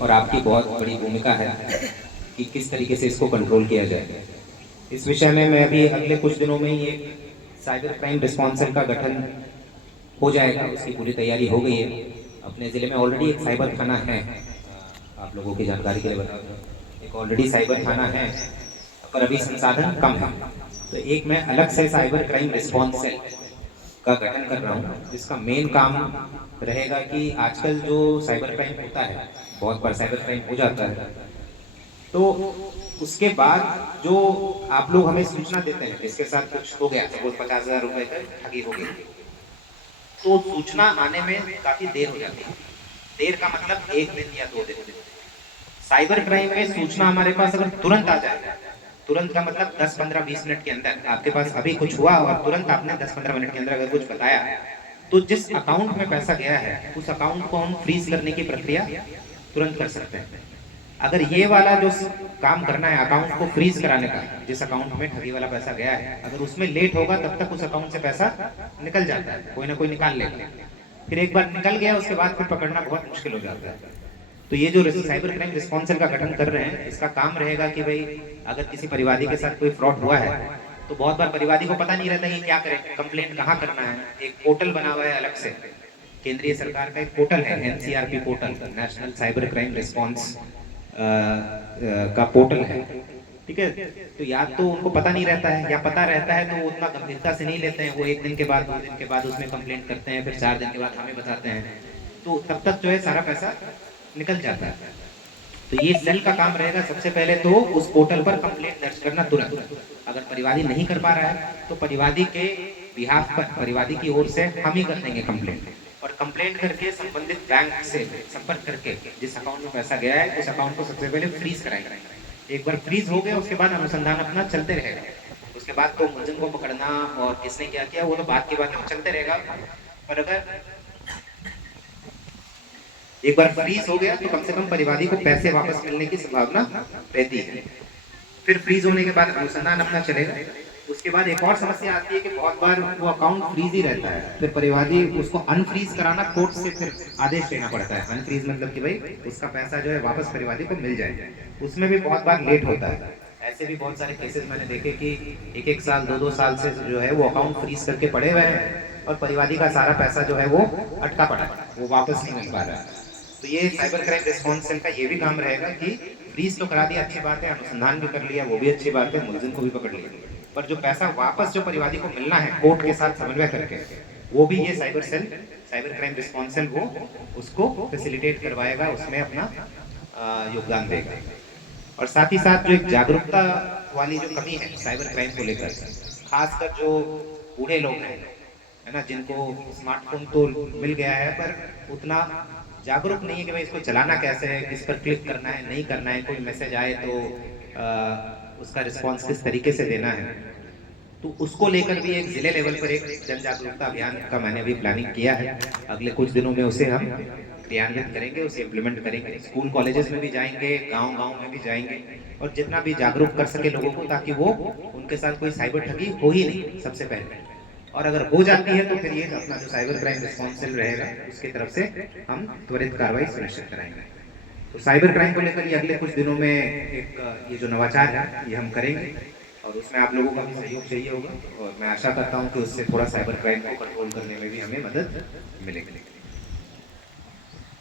और आपकी बहुत बड़ी भूमिका है कि किस तरीके से इसको कंट्रोल किया जाए। इस विषय में मैं अभी अगले कुछ दिनों में ही एक साइबर क्राइम रिस्पॉन्स सेल का गठन हो जाएगा, उसकी पूरी तैयारी हो गई है। अपने ज़िले में ऑलरेडी एक साइबर थाना है। आप लोगों की जानकारी के लिए बता दूं, एक ऑलरेडी साइबर थाना है, पर अभी संसाधन कम है। तो एक मैं अलग से साइबर क्राइम रिस्पॉन्स सेल का गठन कर रहा हूँ, जिसका मेन काम रहेगा कि आजकल जो साइबर क्राइम होता है, बहुत बार साइबर क्राइम हो जाता है, तो उसके बाद जो आप लोग हमें सूचना देते हैं जिसके साथ कुछ हो गया, सपोज 50,000 रुपए का ठगी हो गई, तो सूचना आने में काफी देर हो जाती है। देर का मतलब 1 दिन या 2 दिन। साइबर क्राइम में सूचना हमारे पास अगर तुरंत आ जाए, तुरंत का मतलब 10, 15, 20 मिनट के अंदर आपके पास अभी कुछ हुआ और तुरंत आपने 10, 15 मिनट के अंदर अगर कुछ बताया, तो जिस अकाउंट में पैसा गया है उस अकाउंट को हम फ्रीज करने की प्रक्रिया तुरंत कर सकते हैं। अगर ये वाला जो काम करना है अकाउंट को फ्रीज कराने का, जिस अकाउंट में ठगी वाला पैसा गया है, अगर उसमें लेट होगा तब तक उस अकाउंट से पैसा निकल जाता है, कोई ना कोई निकाल लेगा। फिर एक बार निकल गया उसके बाद फिर पकड़ना बहुत मुश्किल हो जाता है। तो ये जो साइबर क्राइम रिस्पॉन्स सेल का गठन कर रहे हैं, इसका काम रहेगा कि भाई अगर किसी परिवादी के साथ कोई फ्रॉड हुआ है, तो बहुत बार परिवादी को पता नहीं रहता है कि क्या करें, कंप्लेंट कहाँ करना है। एक पोर्टल बना हुआ है अलग से, केंद्रीय सरकार का एक पोर्टल है, NCRP portal, national cyber crime response का पोर्टल है। ठीक है, तो या तो उनको पता नहीं रहता है, या पता रहता है तो उतना गंभीरता से नहीं लेते हैं। वो 1 दिन के बाद, 2 दिन के बाद उसमें कंप्लेंट करते हैं, फिर 4 दिन के बाद हमें बताते हैं, तो तब तक जो है सारा पैसा निकल जाता है। तो ये सेल का काम रहेगा सबसे पहले तो उस पोर्टल पर कंप्लेंट दर्ज करना तुरंत। अगर परिवादी नहीं कर पा रहा है तो परिवादी के बिहाफ पर, परिवादी की ओर से हम ही कर देंगे कंप्लेंट, और कंप्लेंट करके संबंधित बैंक से संपर्क करके जिस अकाउंट में पैसा गया है उस अकाउंट को सबसे पहले फ्रीज कराएंगे। एक बार फ्रीज हो गया उसके बाद अनुसंधान अपना चलते रहेगा। उसके बाद तो मुलजिम को पकड़ना और किसने क्या किया वो तो बात की बात है, वो चलते रहेगा। पर अगर एक बार फ्रीज हो गया तो कम से कम परिवादी को पैसे वापस मिलने की संभावना रहती है। फिर फ्रीज होने के बाद अनुसंधान अपना चलेगा। उसके बाद एक और समस्या आती है कि बहुत बार वो अकाउंट फ्रीज ही रहता है, फिर परिवादी उसको अनफ्रीज कराना, कोर्ट से फिर आदेश लेना पड़ता है। अनफ्रीज मतलब कि भाई उसका पैसा जो है वापस परिवादी को मिल जाए, उसमें भी बहुत बार लेट होता है। ऐसे भी बहुत सारे केसेस मैंने देखे कि 1-1 साल 2-2 साल से जो है वो अकाउंट फ्रीज करके पड़े हुए हैं और परिवादी का सारा पैसा जो है वो अटका पड़ा है, वो वापस नहीं मिल पा रहा है। तो ये साइबर क्राइम रिस्पॉन्स सेल का ये भी काम रहेगा कि फ्रीज तो करा दिया, अच्छी बात है, अनुसंधान भी कर लिया, वो भी अच्छी बात है, मुलजिम को भी पकड़ लिया, पर जो पैसा वापस जो परिवादी को मिलना है कोर्ट के साथ समन्वय करके, वो भी ये cyber cell, cyber crime response cell वो उसको फैसिलिटेट करवाएगा, उसमें अपना योगदान देगा। और साथ ही साथ जो एक जागरूकता वाली जो कमी है साइबर क्राइम को लेकर, खासकर जो बूढ़े लोग हैं, है ना, जिनको स्मार्टफोन तो मिल गया है पर उतना जागरूक नहीं है कि भाई इसको चलाना कैसे है, किस पर क्लिक करना है, नहीं करना है, कोई मैसेज आए तो उसका रिस्पॉन्स किस तरीके से देना है। तो उसको लेकर भी एक जिले लेवल पर एक जन जागरूकता अभियान का मैंने अभी प्लानिंग किया है। अगले कुछ दिनों में उसे हम क्रियान्वित करेंगे, उसे इम्प्लीमेंट करेंगे, स्कूल कॉलेजेस में भी जाएंगे, गांव गांव में भी जाएंगे, और जितना भी जागरूक कर सके लोगों को, ताकि वो उनके साथ कोई साइबर ठगी हो ही नहीं सबसे पहले। और अगर हो जाती है तो फिर ये अपना जो साइबर क्राइम रिस्पॉन्स सेल रहेगा उसकी तरफ से हम त्वरित कार्रवाई सुनिश्चित कराएंगे। तो साइबर क्राइम को लेकर ये अगले कुछ दिनों में एक ये जो नवाचार है ये हम करेंगे, और उसमें आप लोगों का भी सहयोग चाहिए होगा, और मैं आशा करता हूँ कि उससे थोड़ा साइबर क्राइम को कंट्रोल करने में भी हमें मदद मिलेगी।